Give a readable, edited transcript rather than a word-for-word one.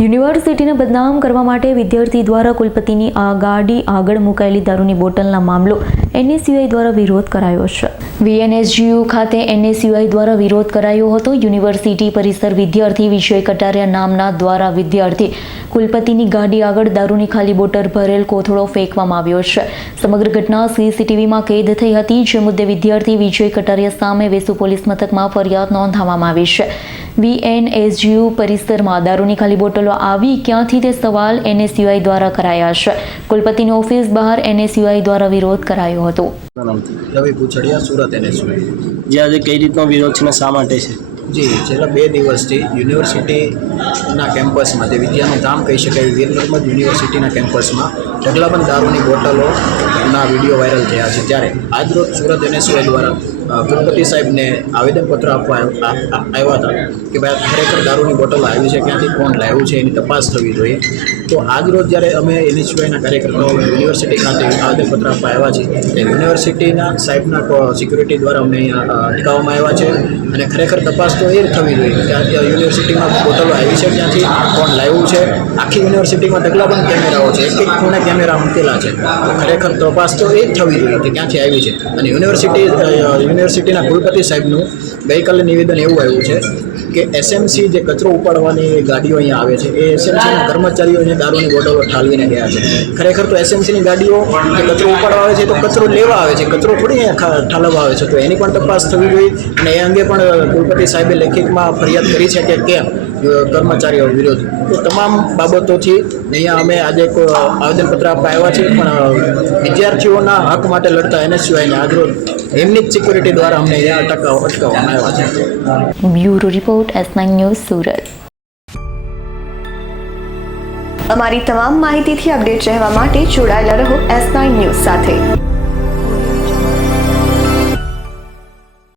યુનિવર્સિટીને બદનામ કરવા માટે વિદ્યાર્થી દ્વારા કુલપતિની આ ગાડી આગળ મુકાયેલી દારૂની બોટલના મામલો એનએસયુઆઈ દ્વારા વિરોધ કરાયો છે। વીએનએસજીયુ ખાતે એનએસયુઆઈ દ્વારા વિરોધ કરાયો હતો। યુનિવર્સિટી પરિસર વિદ્યાર્થી વિજય કટારિયા નામના દ્વારા વિદ્યાર્થી કુલપતિની ગાડી આગળ દારૂની ખાલી બોટલ ભરેલ કોથળો ફેંકવામાં આવ્યો છે। સમગ્ર ઘટના સીસીટીવીમાં કેદ થઈ હતી, જે મુદ્દે વિદ્યાર્થી વિજય કટારિયા સામે વેસુ પોલીસ મથકમાં ફરિયાદ નોંધાવવામાં આવી છે। વીએનએસજીયુ પરિસરમાં દારૂની ખાલી બોટલો આવી ક્યાંથી તે સવાલ એનએસયુઆઈ દ્વારા કરાયા છે। કુલપતિની ઓફિસ બહાર એનએસયુઆઈ દ્વારા વિરોધ કરાયો હતો। રવિ પૂછડિયા, સુરત એનએસયુઆઈ। જે આજે કઈ રીતનો વિરોધ છે ને શા માટે છે? જી, છેલ્લા 2 દિવસથી યુનિવર્સિટીના કેમ્પસમાં, જે વિદ્યાનું ધામ કહી શકાય, વીરનર્મદ યુનિવર્સિટીના કેમ્પસમાં ઢગલાબંધ દારૂની બોટલોના વિડીયો વાયરલ થયા છે। ત્યારે આજરોજ સુરત એનએસયુઆઈ દ્વારા કુલપતિ સાહેબને આવેદનપત્ર આપવા આવ્યા હતા કે ભાઈ ખરેખર દારૂની બોટલો આવી છે, ક્યાંથી કોણ લાવ્યું છે એની તપાસ થવી જોઈએ। તો આજરોજ જ્યારે અમે એનએસયુઆઈના કાર્યકર્તાઓ યુનિવર્સિટી ખાતે આવેદનપત્ર આપવા આવ્યા છીએ, તે યુનિવર્સિટીના સાહેબના સિક્યુરિટી દ્વારા અમને અહીંયા અટકાવવામાં આવ્યા છે અને ખરેખર તપાસ તો એ થવી જોઈએ કે આ યુનિવર્સિટીમાં બોટલો આવી છે, ક્યાંથી કોણ લાવ્યું છે। આખી યુનિવર્સિટીમાં ઢગલાબંધ કેમેરાઓ છે, એક ખૂણે કેમેરા મૂકેલા છે, તો ખરેખર તપાસ તો એ જ થવી જોઈએ કે ક્યાંથી આવી છે। અને યુનિવર્સિટીના કુલપતિ સાહેબનું ગઈકાલે નિવેદન એવું આવ્યું છે કે એસએમસી જે કચરો ઉપાડવાની ગાડીઓ અહીંયા આવે છે, એ એસએમસીના કર્મચારીઓને દારૂની બોટલો ઠાલવીને ગયા છે। ખરેખર તો એસએમસીની ગાડીઓ જે કચરો ઉપાડવા આવે છે તો કચરો લેવા આવે છે, કચરો થોડી અહીંયા ઠાલવવા આવે છે, તો એની પણ તપાસ થવી જોઈએ। અને એ અંગે પણ કુલપતિ સાહેબે લેખિતમાં ફરિયાદ કરી છે કે કેમ કર્મચારીઓ વિરોધ, તો તમામ બાબતોથી અહીંયા અમે આજે એક આવેદનપત્ર આપવા આવ્યા છીએ। પણ વિદ્યાર્થીઓના હક માટે લડતા એનએસયુઆઈને આજરોજ એમની જ સિક્યુરિટી દ્વારા અમને અહીંયા અટકાવવામાં આવ્યા છે। Bureau report S9 news Surat. અમારી તમામ માહિતીથી અપડેટ રહેવા માટે જોડાયેલા રહો S9 ન્યૂઝ સાથે।